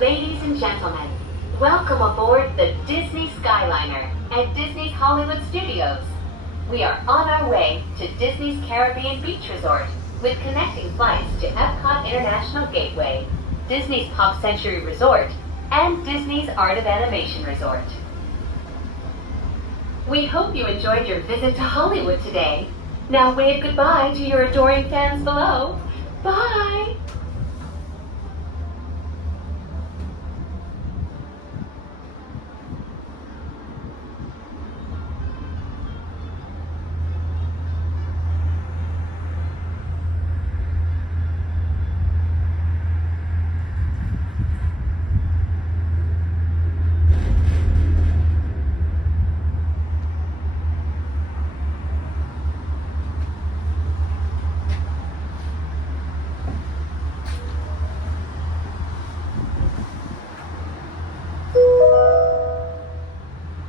Ladies and gentlemen, welcome aboard the Disney Skyliner at Disney's Hollywood Studios. We are on our way to Disney's Caribbean Beach Resort with connecting flights to Epcot International Gateway, Disney's Pop Century Resort, and Disney's Art of Animation Resort. We hope you enjoyed your visit to Hollywood today. Now wave goodbye to your adoring fans below. Bye!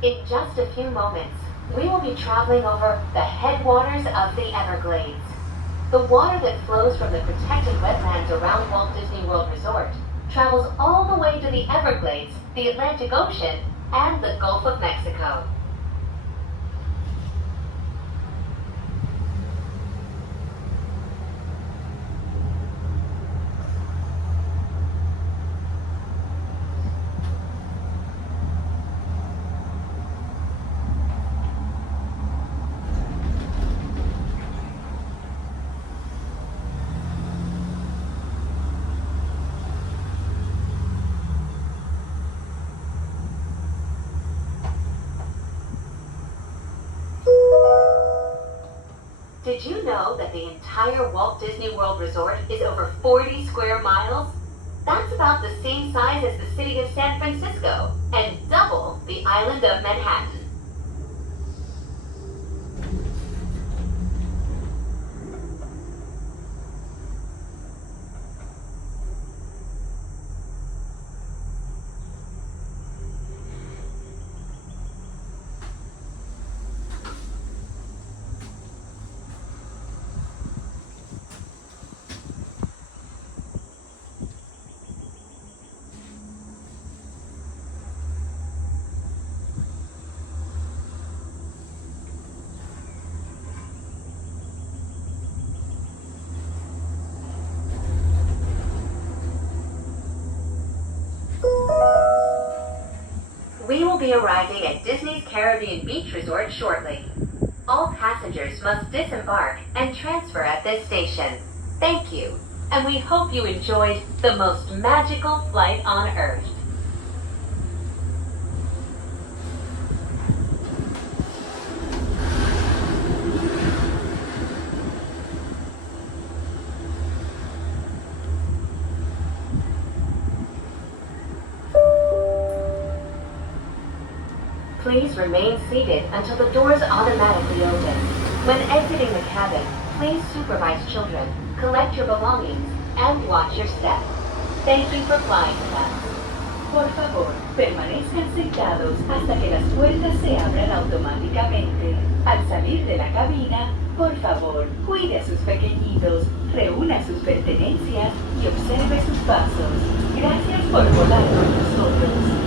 In just a few moments, we will be traveling over the headwaters of the Everglades. The water that flows from the protected wetlands around Walt Disney World Resort travels all the way to the Everglades, the Atlantic Ocean, and the Gulf of Mexico. Did you know that the entire Walt Disney World Resort is over 40 square miles? That's about the same size as the city of San Francisco and double the island of Manhattan. We will be arriving at Disney's Caribbean Beach Resort shortly. All passengers must disembark and transfer at this station. Thank you, and we hope you enjoyed the most magical flight on Earth. Please remain seated until the doors automatically open. When exiting the cabin, please supervise children, collect your belongings, and watch your step. Thank you for flying with us. Por favor, permanezcan sentados hasta que las puertas se abran automáticamente. Al salir de la cabina, por favor, cuide a sus pequeñitos, reúna sus pertenencias y observe sus pasos. Gracias por volar con nosotros.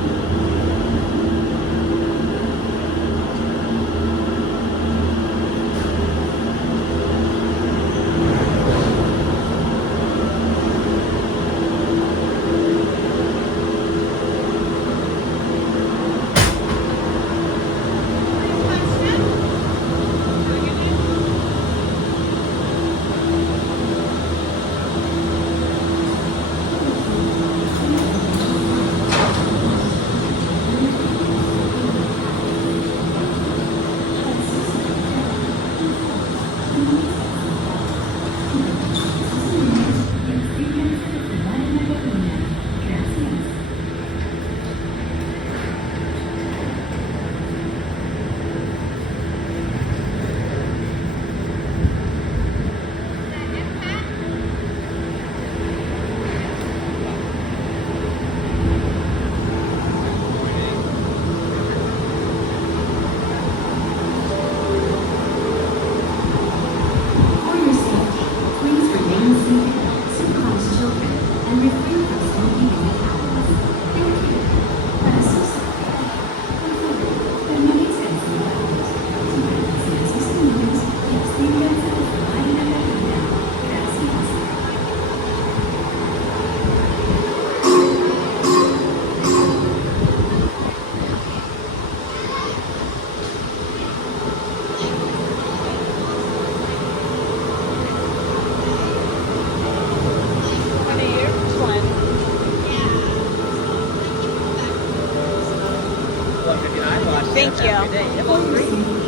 Thank you.